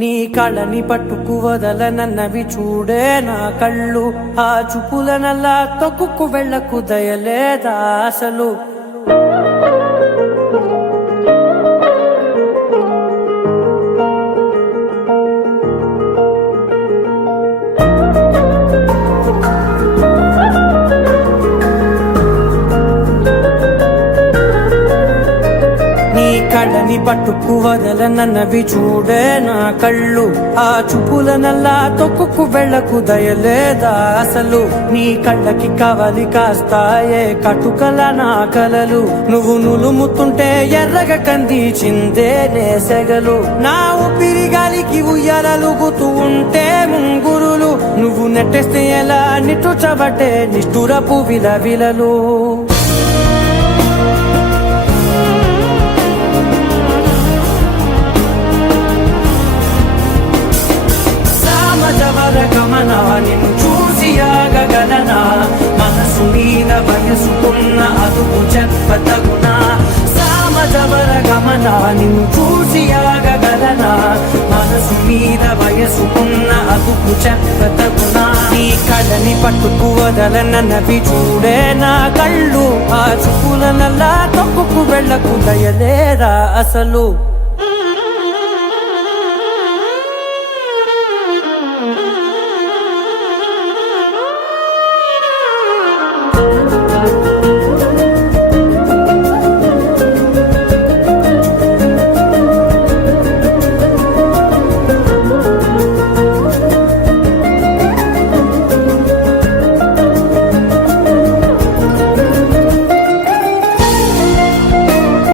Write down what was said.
నీ కళని పట్టుకు వదలనన్నవి చూడే నా కళ్ళు, ఆ చూపులనల్లా తొక్కుకు వెళ్ళకు దయలేదా అసలు. కళ్ళని పట్టుకు వదలనన్నవి చూడే నా కళ్ళు, ఆ చూపులనల్లా తొక్కుకు వెళ్ళకు దయలేదా అసలు. నీ కళ్ళకి కవలి కాస్తాయే కటుకల నా కలలు, నువ్వు నులుముతుంటే ఎర్రగా కందిచిందే నేసెగలు. నా ఊపిరి గాలికి ఉయ్యాలలుగుతూ ఉంటే ముంగురులు, నువ్వు నెట్టేస్తే ఎలా నిట్టుచబట్టే నిష్ఠురపు విలవిలలు. గమనా నిన్ను చూసి ఆగగలనా, మనసు మీద వయసుకున్న అదుపు చెప్పతగునా. సామజవర గమనా నిన్ను చూసి ఆగగలనా, మనసు మీద వయసుకున్న అదుపు చెప్పతగునా. నీ కళ్ళని పట్టుకు వదలనన్నవి చూడే నా కళ్ళు, ఆ చూపులనల్లా తొక్కుకు వెళ్ళకు దయలేరా అసలు.